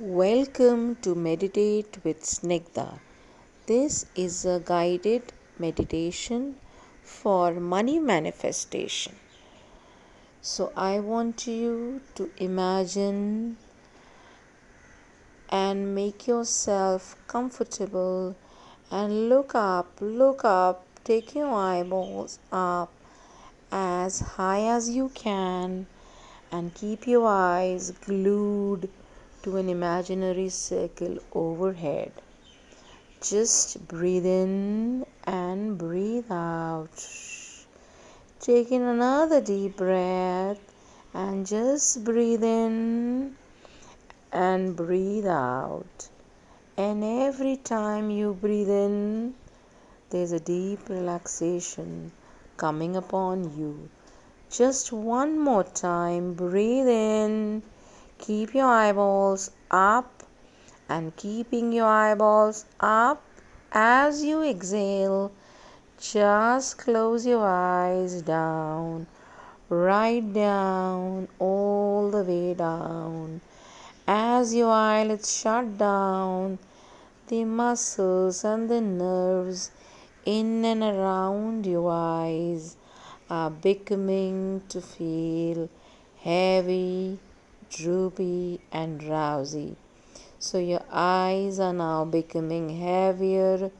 Welcome to Meditate with Snigdha. This is a guided meditation for money manifestation. So I want you to imagine and make yourself comfortable and look up, take your eyeballs up as high as you can and keep your eyes glued to an imaginary circle overhead. Just breathe in and breathe out. Take in another deep breath and just breathe in and breathe out. And every time you breathe in, there's a deep relaxation coming upon you. Just one more time, breathe in, keep your eyeballs up, and keeping your eyeballs up as you exhale, just close your eyes down, right down, all the way down. As your eyelids shut down, the muscles and the nerves in and around your eyes are becoming to feel heavy, droopy, and drowsy. So your eyes are now becoming heavier,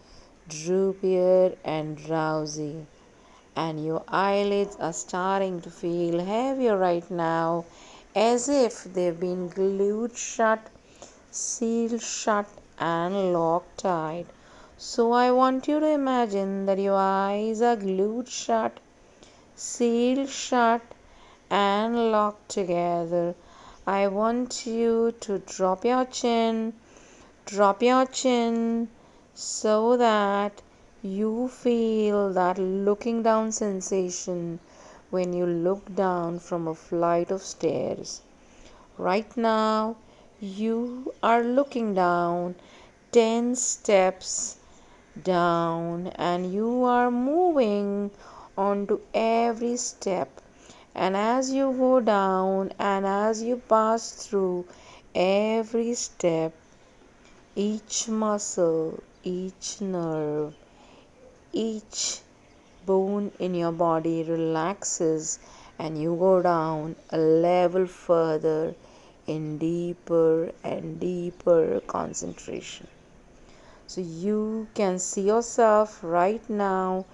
droopier, and drowsy. And your eyelids are starting to feel heavier right now, as if they've been glued shut, sealed shut, and locked tight. So I want you to imagine that your eyes are glued shut, sealed shut, and locked together. I want you to drop your chin so that you feel that looking down sensation when you look down from a flight of stairs. Right now, you are looking down 10 steps down and you are moving onto every step. And as you go down and as you pass through every step, each muscle, each nerve, each bone in your body relaxes and you go down a level further in deeper and deeper concentration. So you can see yourself right now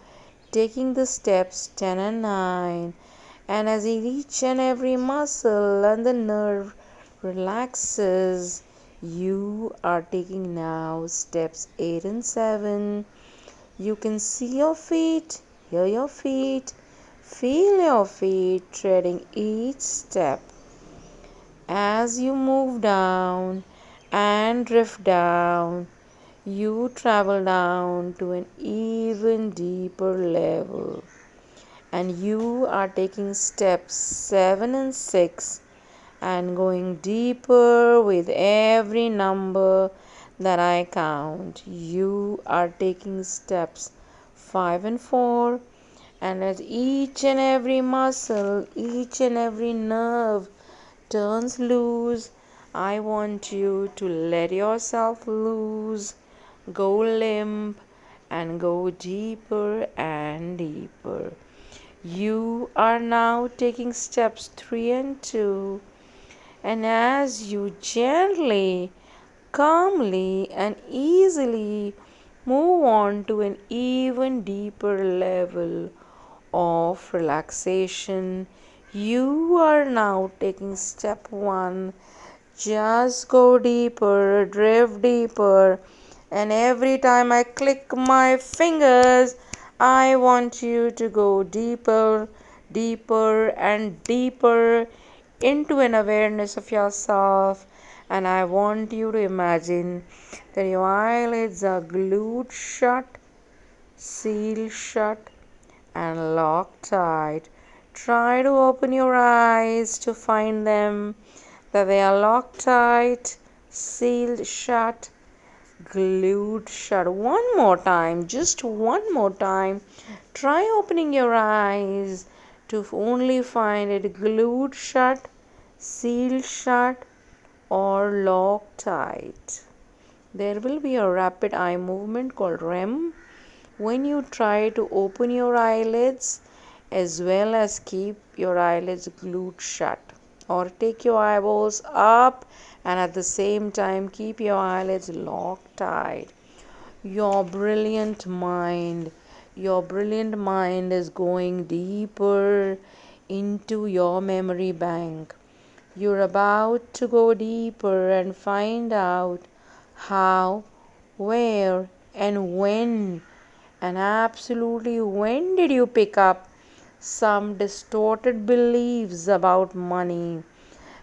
taking the steps 10 and 9, and as each and every muscle and the nerve relaxes, you are taking now steps 8 and 7. You can see your feet, hear your feet, feel your feet treading each step. As you move down and drift down, you travel down to an even deeper level. And you are taking steps 7 and 6 and going deeper with every number that I count. You are taking steps 5 and 4, and as each and every muscle, each and every nerve turns loose, I want you to let yourself loose, go limp, and go deeper and deeper. You are now taking steps 3 and 2, and as you gently, calmly, and easily move on to an even deeper level of relaxation, you are now taking step 1. Just go deeper, drift deeper, and every time I click my fingers, I want you to go deeper, deeper, and deeper into an awareness of yourself. And I want you to imagine that your eyelids are glued shut, sealed shut, and locked tight. Try to open your eyes to find them, that they are locked tight, sealed shut, glued shut. One more time, just one more time. Try opening your eyes to only find it glued shut, sealed shut, or lock tight. There will be a rapid eye movement called REM when you try to open your eyelids as well as keep your eyelids glued shut, or take your eyeballs up and at the same time keep your eyelids locked tight. Your brilliant mind is going deeper into your memory bank. You're about to go deeper and find out how, where, and when, and absolutely when did you pick up some distorted beliefs about money.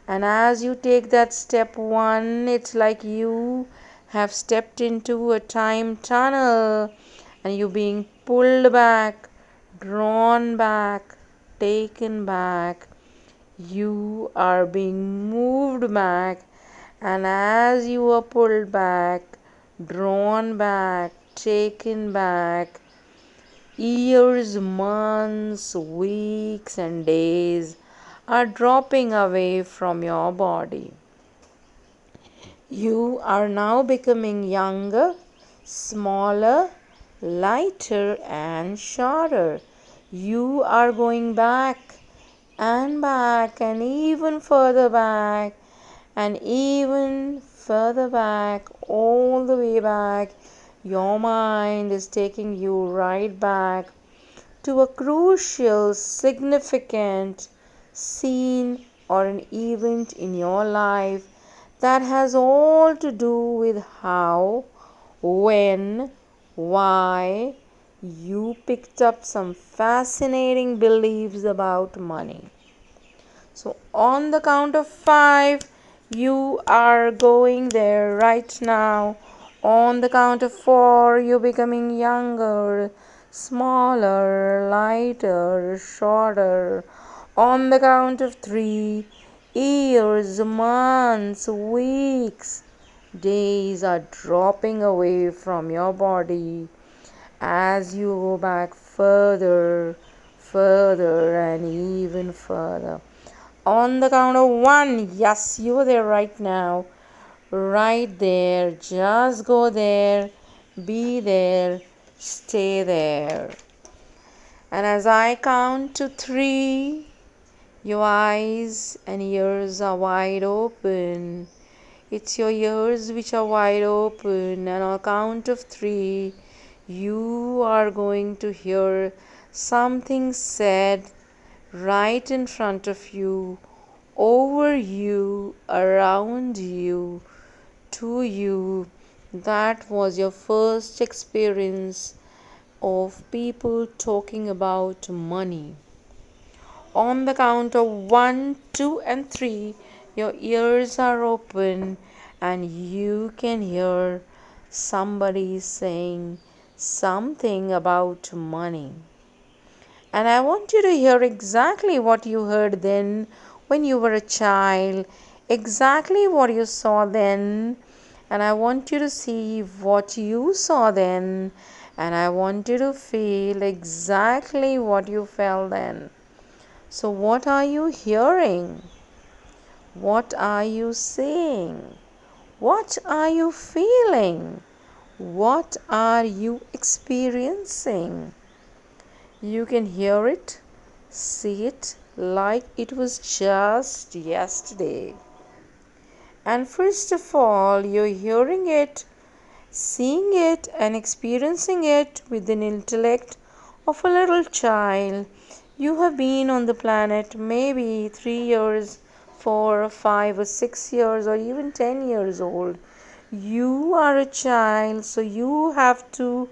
And as you take that step one, it's like you have stepped into a time tunnel and you're being pulled back, drawn back, taken back. You are being moved back, and as you are pulled back, drawn back, taken back, years, months, weeks, and days are dropping away from your body. You are now becoming younger, smaller, lighter, and shorter. You are going back and even further back and even further back, all the way back. Your mind is taking you right back to a crucial, significant scene or an event in your life that has all to do with how, when, why you picked up some fascinating beliefs about money. So, on the count of 5, you are going there right now. On the count of 4, you're becoming younger, smaller, lighter, shorter. On the count of 3, years, months, weeks, days are dropping away from your body as you go back further, further, and even further. On the count of 1, yes, you are there right now, right there. Just go there, be there, stay there. And as I count to 3, your eyes and ears are wide open. It's your ears which are wide open, and on count of 3, you are going to hear something said right in front of you, over you, around you, to you. That was your first experience of people talking about money. On the count of 1, 2, and 3, your ears are open and you can hear somebody saying something about money. And I want you to hear exactly what you heard then when you were a child, exactly what you saw then. And I want you to see what you saw then. And I want you to feel exactly what you felt then. So, what are you hearing? What are you seeing? What are you feeling? What are you experiencing? You can hear it, see it like it was just yesterday. And first of all, you're hearing it, seeing it, and experiencing it with an intellect of a little child. You have been on the planet maybe 3 years, 4 or 5 or 6 years, or even 10 years old. You are a child, so you have to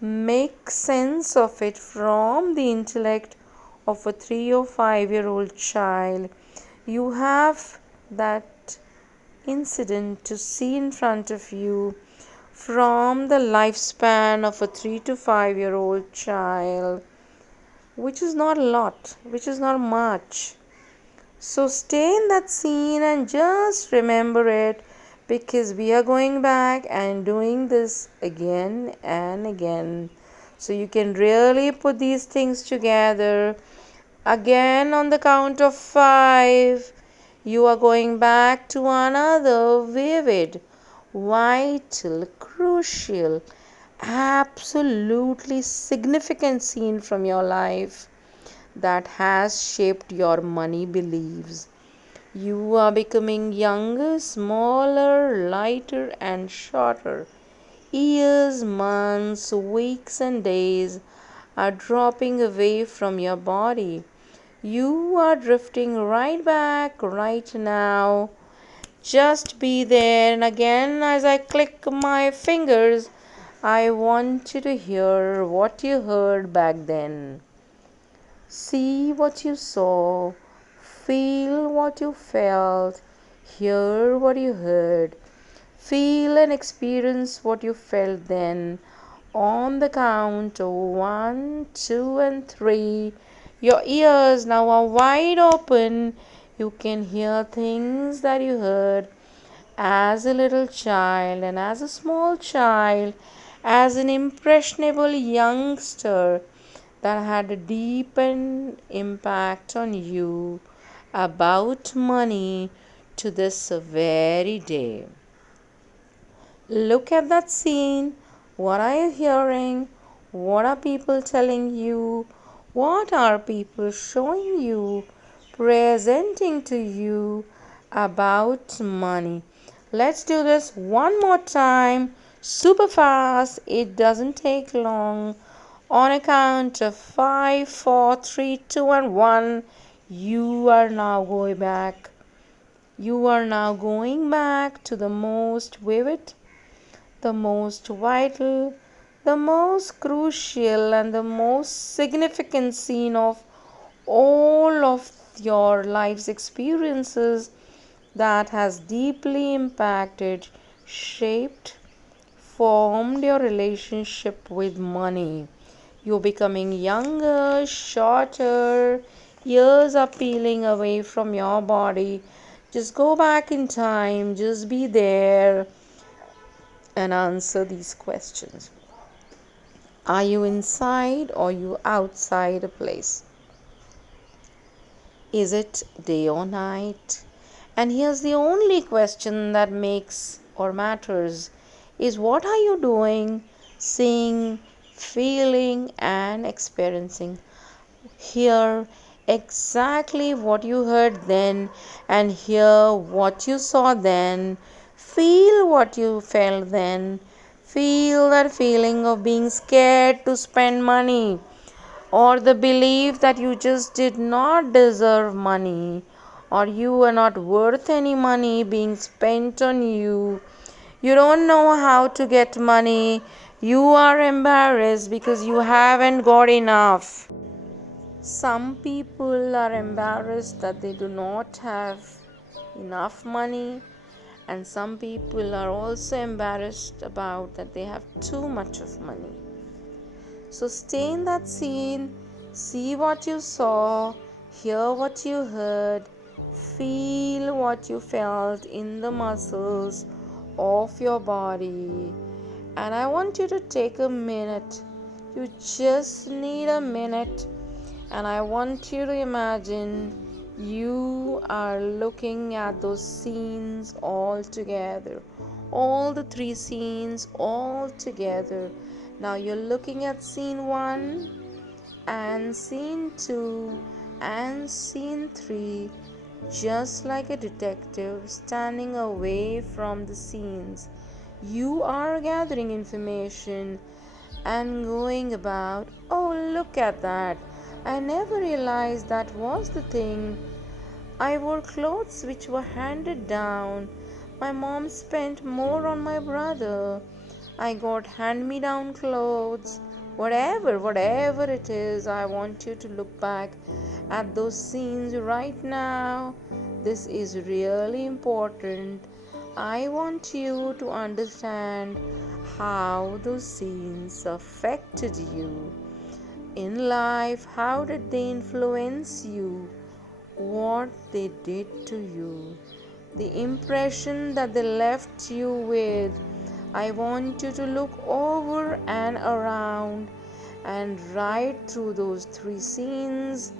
make sense of it from the intellect of a 3 or 5-year-old child. You have that incident to see in front of you from the lifespan of a 3 to 5-year-old child, which is not a lot, which is not much. So stay in that scene and just remember it, because we are going back and doing this again and again. So you can really put these things together. Again, on the count of 5, You are going back to another vivid, vital, crucial, absolutely significant scene from your life that has shaped your money beliefs. You are becoming younger, smaller, lighter, and shorter. Years, months, weeks, and days are dropping away from your body. You are drifting right back right now. Just be there. And again, as I click my fingers, I want you to hear what you heard back then. See what you saw. Feel what you felt. Hear what you heard. Feel and experience what you felt then. On the count of 1, 2, and 3, your ears now are wide open. You can hear things that you heard as a little child and as a small child, as an impressionable youngster that had a deep impact on you about money to this very day. Look at that scene. What are you hearing? What are people telling you? What are people showing you, presenting to you about money? Let's do this one more time, super fast. It doesn't take long. On a count of 5, 4, 3, 2, and 1, you are now going back. You are now going back to the most vivid, the most vital, the most crucial, and the most significant scene of all of your life's experiences that has deeply impacted, shaped, formed your relationship with money. You're becoming younger, shorter, years are peeling away from your body. Just go back in time, just be there and answer these questions. Are you inside or you outside a place? Is it day or night? And here's the only question that makes or matters is what are you doing, seeing, feeling and experiencing? Hear exactly what you heard then and hear what you saw then. Feel what you felt then. Feel that feeling of being scared to spend money, or the belief that you just did not deserve money, or you are not worth any money being spent on you. You don't know how to get money. You are embarrassed because you haven't got enough. Some people are embarrassed that they do not have enough money, and some people are also embarrassed about that they have too much of money. So stay in that scene, see what you saw, hear what you heard, feel what you felt in the muscles of your body. And I want you to take a minute. You just need a minute. And I want you to imagine you are looking at those scenes all together. All the 3 scenes all together. Now you're looking at scene 1 and scene 2 and scene 3, just like a detective standing away from the scenes. You are gathering information and going about, oh, look at that. I never realized that was the thing. I wore clothes which were handed down. My mom spent more on my brother. I got hand-me-down clothes. Whatever it is, I want you to look back at those scenes right now. This is really important. I want you to understand how those scenes affected you in life. How did they influence you? What they did to you? The impression that they left you with. I want you to look over and around and right through those 3 scenes,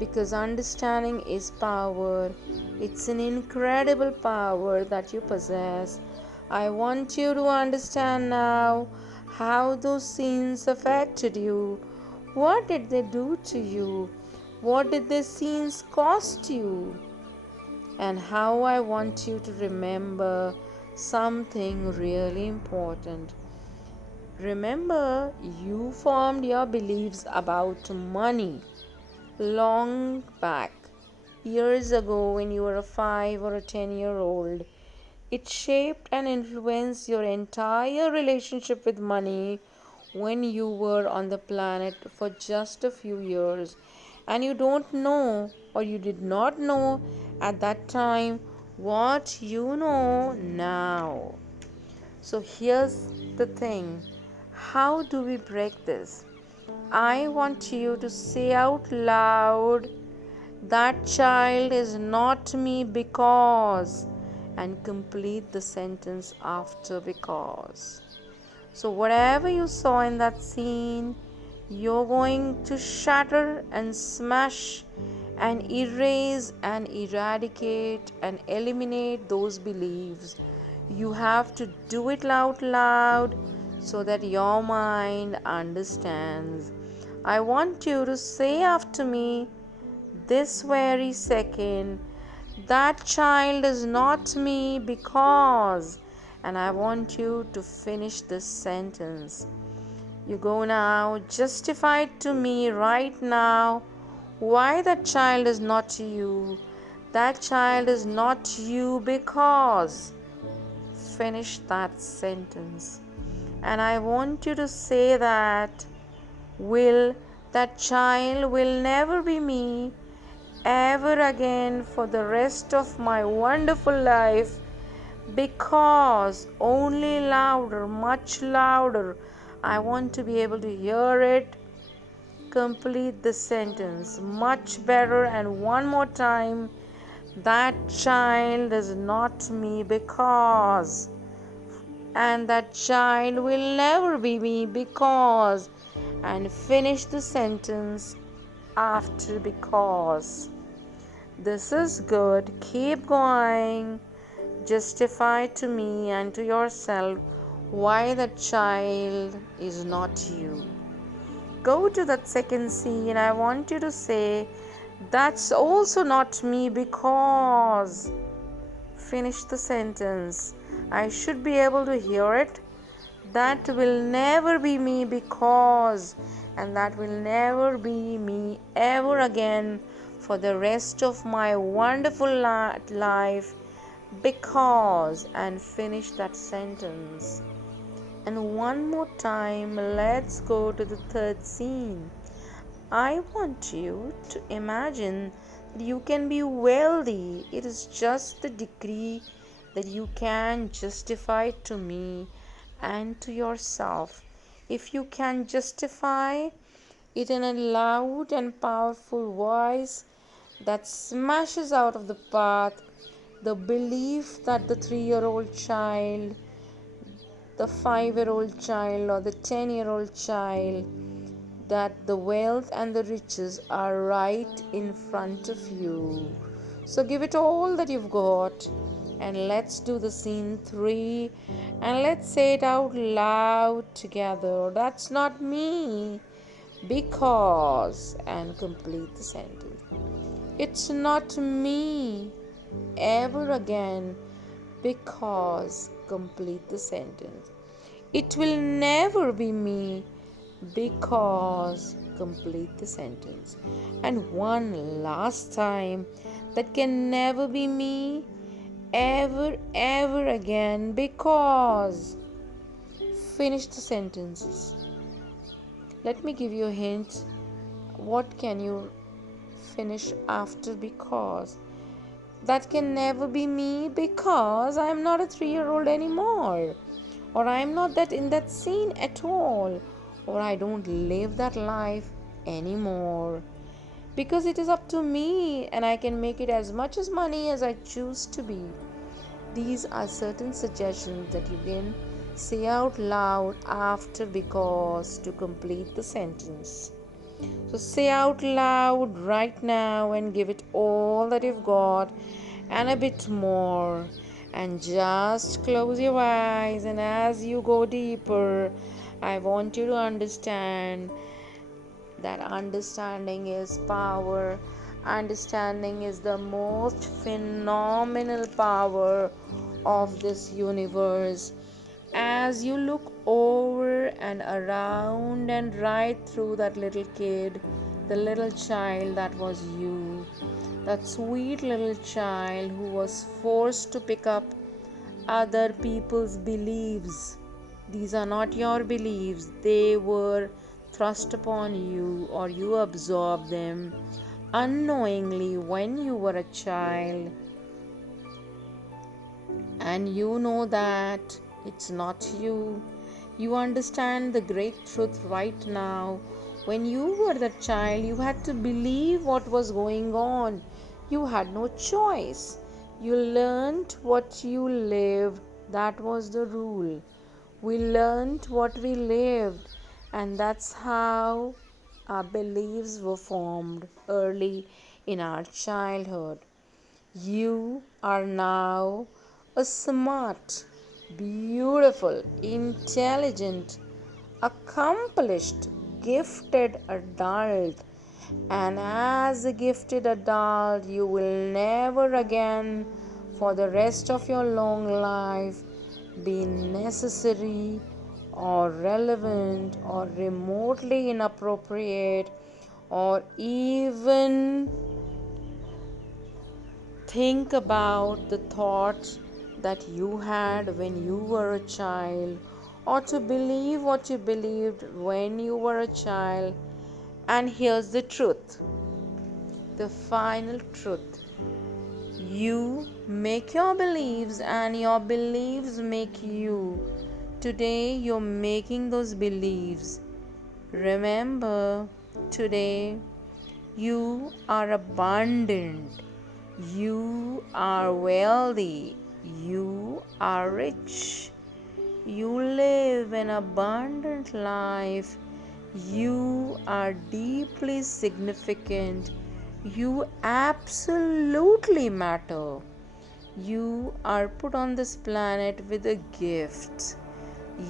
because understanding is power. It's an incredible power that you possess. I want you to understand now how those scenes affected you. What did they do to you? What did the scenes cost you? And how I want you to remember something really important. Remember, you formed your beliefs about money long back, years ago when you were a 5 or a 10-year-old. It shaped and influenced your entire relationship with money when you were on the planet for just a few years, and you don't know, or you did not know at that time what you know now. So here's the thing, how do we break this? I want you to say out loud, that child is not me because, and complete the sentence after because. So whatever you saw in that scene, you're going to shatter and smash and erase and eradicate and eliminate those beliefs. You have to do it out loud so that your mind understands. I want you to say after me this very second, that child is not me because, and I want you to finish this sentence. You go now, justify to me right now why that child is not you. That child is not you because. Finish that sentence. And I want you to say that that child will never be me ever again for the rest of my wonderful life, because, only louder, much louder. I want to be able to hear it. Complete the sentence much better, and one more time. That child is not me because, and that child will never be me because, and finish the sentence after because. This is good. Keep going. Justify to me and to yourself why that child is not you. Go to that second scene. I want you to say, that's also not me because. Finish the sentence. I should be able to hear it. That will never be me because, and that will never be me ever again for the rest of my wonderful life because, and finish that sentence. And one more time, let's go to the third scene. I want you to imagine that you can be wealthy. It is just the degree that you can justify to me and to yourself. If you can justify it in a loud and powerful voice that smashes out of the path the belief that the 3-year-old child, the 5-year-old child, or the 10-year-old child, that the wealth and the riches are right in front of you. So give it all that you've got, and let's do the scene 3, and let's say it out loud together. That's not me because, and complete the sentence. It's not me ever again because. Complete the sentence. It will never be me because. Complete the sentence. And one last time, that can never be me ever again because. Finish the sentences. Let me give you a hint. What can you finish after because? That can never be me because I am not a 3-year-old anymore, or I am not that in that scene at all, or I don't live that life anymore, because it is up to me and I can make it as much as money as I choose to be. These are certain suggestions that you can say out loud after because to complete the sentence. So say out loud right now and give it all that you've got, and a bit more. And just close your eyes, and as you go deeper, I want you to understand that understanding is power. Understanding is the most phenomenal power of this universe. As you look over and around and right through that little kid, the little child that was you, that sweet little child who was forced to pick up other people's beliefs. These are not your beliefs, they were thrust upon you, or you absorbed them unknowingly when you were a child. And you know that it's not you. You understand the great truth right now. When you were the child, you had to believe what was going on. You had no choice. You learned what you lived. That was the rule. We learned what we lived, and that's how our beliefs were formed early in our childhood. You are now a smart, beautiful, intelligent, accomplished, gifted adult. And as a gifted adult, you will never again, for the rest of your long life, be necessary or relevant or remotely inappropriate or even think about the thoughts that you had when you were a child, or to believe what you believed when you were a child. And here's the truth, the final truth. You make your beliefs, and your beliefs make you. Today, you're making those beliefs. Remember, today, you are abundant. You are wealthy. You are rich. You live an abundant life. You are deeply significant. You absolutely matter. You are put on this planet with a gift.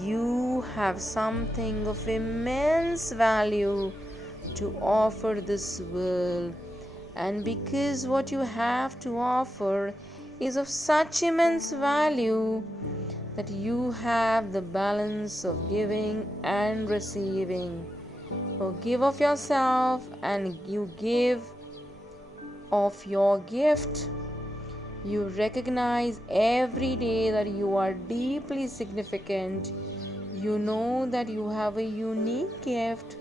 You have something of immense value to offer this world. And because what you have to offer is of such immense value, that you have the balance of giving and receiving. So give of yourself and you give of your gift. You recognize every day that you are deeply significant. You know that you have a unique gift,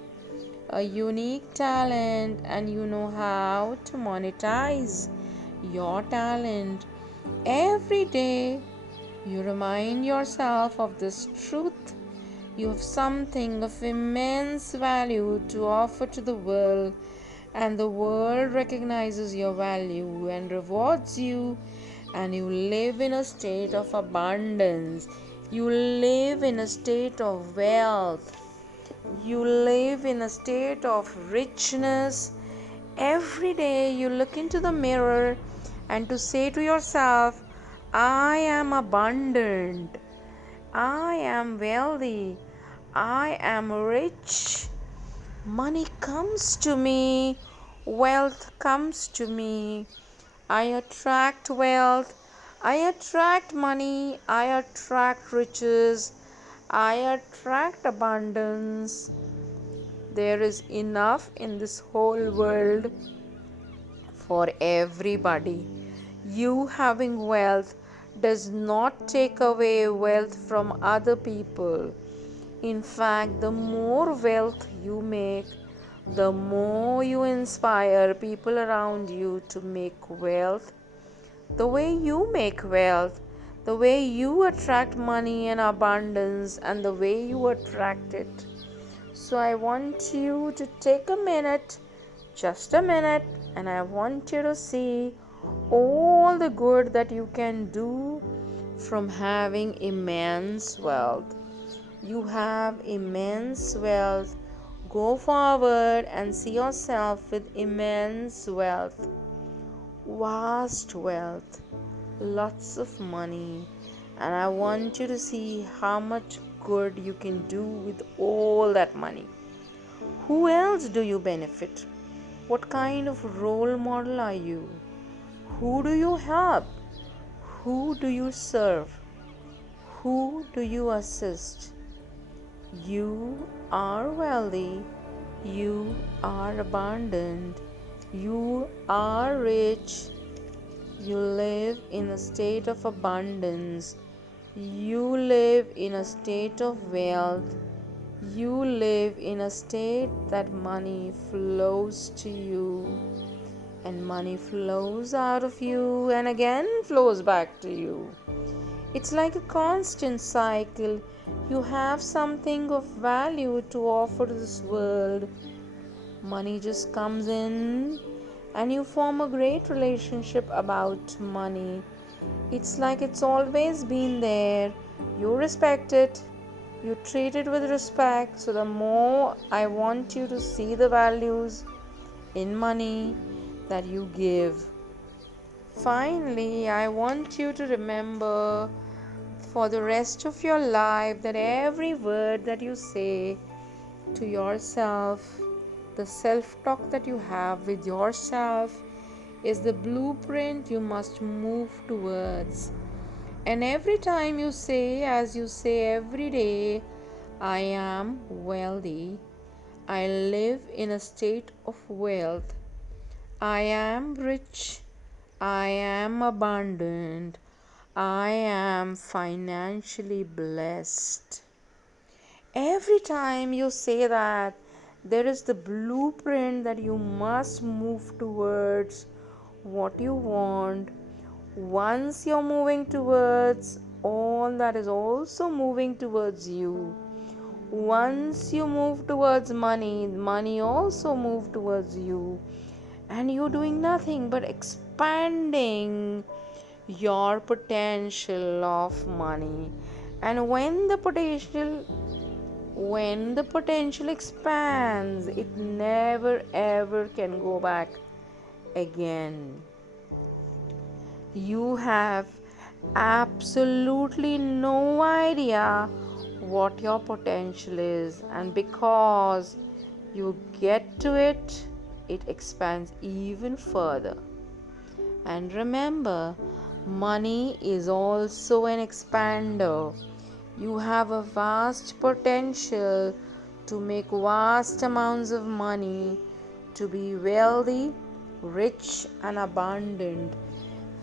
a unique talent, and you know how to monetize your talent. Every day you remind yourself of this truth. You have something of immense value to offer to the world, and the world recognizes your value and rewards you, and you live in a state of abundance. You live in a state of wealth. You live in a state of richness. Every day you look into the mirror and to say to yourself, I am abundant. I am wealthy. I am rich. Money comes to me. Wealth comes to me. I attract wealth. I attract money. I attract riches. I attract abundance. There is enough in this whole world for everybody. You having wealth does not take away wealth from other people. In fact, the more wealth you make, the more you inspire people around you to make wealth. The way you make wealth, the way you attract money and abundance, and the way you attract it. So I want you to take a minute, just a minute, and I want you to see all the good that you can do from having immense wealth. You have immense wealth. Go forward and see yourself with immense wealth, vast wealth. lots of money, and I want you to see how much good you can do with all that money. Who else do you benefit? What kind of role model are you? Who do you help? Who do you serve? Who do you assist? You are wealthy. You are abundant. You are rich. You live in a state of abundance. You live in a state of wealth. You live in a state that money flows to you, and money flows out of you and again flows back to you. It's like a constant cycle. You have something of value to offer to this world. Money just comes in and you form a great relationship about money. It's like it's always been there. You respect it. You treat it with respect. So the more I want you to see the values in money that you give. Finally, I want you to remember for the rest of your life that every word that you say to yourself, the self-talk that you have with yourself, is the blueprint you must move towards. And every time you say, as you say every day, I am wealthy, I live in a state of wealth, I am rich, I am abundant, I am financially blessed. Every time you say that, there is the blueprint that you must move towards what you want. Once you're moving towards, all that is also moving towards you. Once you move towards money, money also move towards you. And you're doing nothing but expanding your potential of money. And when the potential expands, it never ever can go back again. You have absolutely no idea what your potential is, and because you get to it, it expands even further. And remember, money is also an expander. You have a vast potential to make vast amounts of money, to be wealthy, rich, and abundant,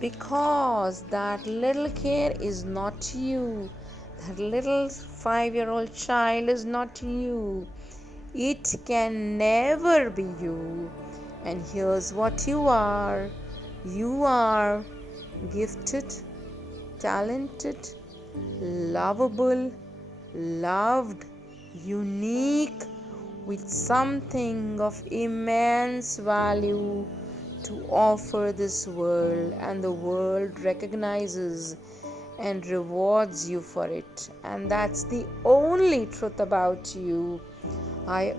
because that little kid is not you. That little 5-year-old child is not you. It can never be you. And here's what you are. You are gifted, talented, lovable, loved, unique, with something of immense value to offer this world, and the world recognizes and rewards you for it. And that's the only truth about you. I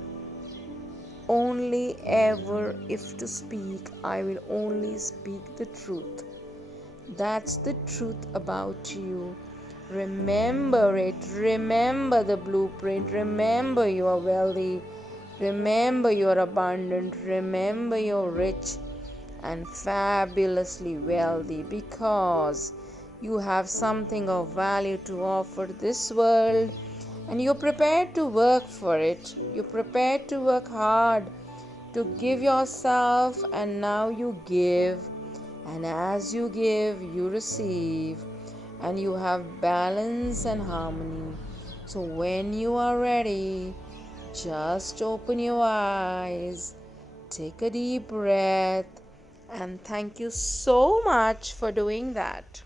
only ever, if to speak, I will only speak the truth. That's the truth about you. Remember it. Remember the blueprint. Remember you are wealthy. Remember you are abundant. Remember you're rich and fabulously wealthy, because you have something of value to offer this world, and you're prepared to work for it. You're prepared to work hard to give yourself, and now you give. And as you give, you receive, and you have balance and harmony. So when you are ready, just open your eyes, take a deep breath, and thank you so much for doing that.